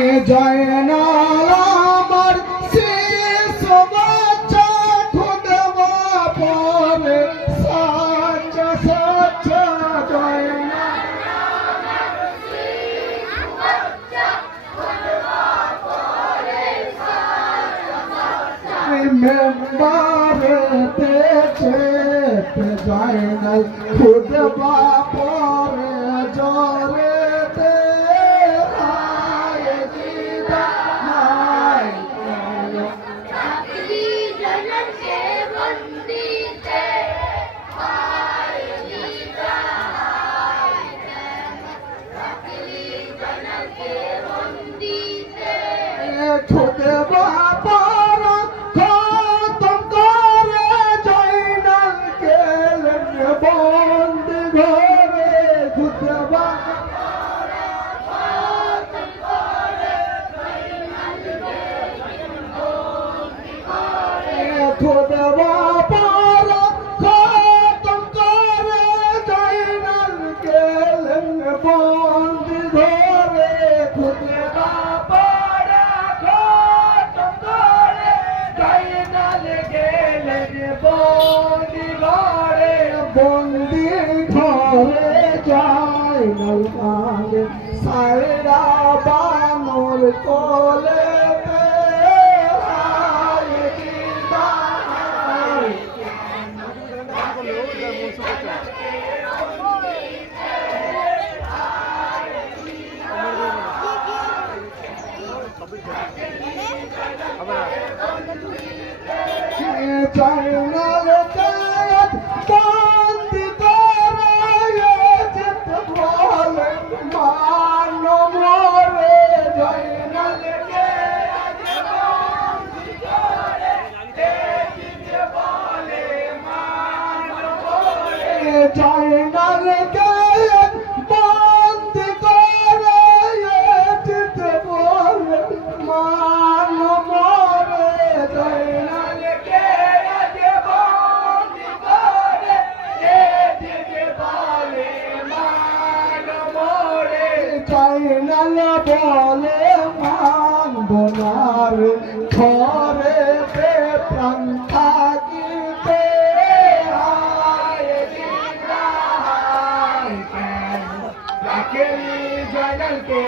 জয়নাল আমার শেষ বাচ্চা খুদবা পরে সাচ্চা সাচ্চা জয়নাল আমার শেষ বাচ্চা খুদবা পরে সাচ্চা সাচ্চা মেম্বারেতে চেপে জয়নাল খুদবা পরে জরেতে ছোটে বাবার খতম করে জয়নাল গেলেন বন্দি ঘরে ছোটে বাবার খতম করে জয়নাল গেলেন বন্দি ঘরে ছোটে বাবার খতম করে জয়নাল গেলেন বন্দি ঘরে ছোটে বাবা বন্দি ঘরে জয়নাল কালে সাইরা বানর কোলে জয়নাল কায়াত বন্দি করে যেত বলে মান মরে জয়নাল কায়াত বন্দি করে যেত বলে মান মরে জয়নাল কায়াত বন্দি করে যেত বলে মান মরে জয়নাল জয়নাল বলে মানব না রে ঘরে প্রাণ থাকিতে জয়নালকে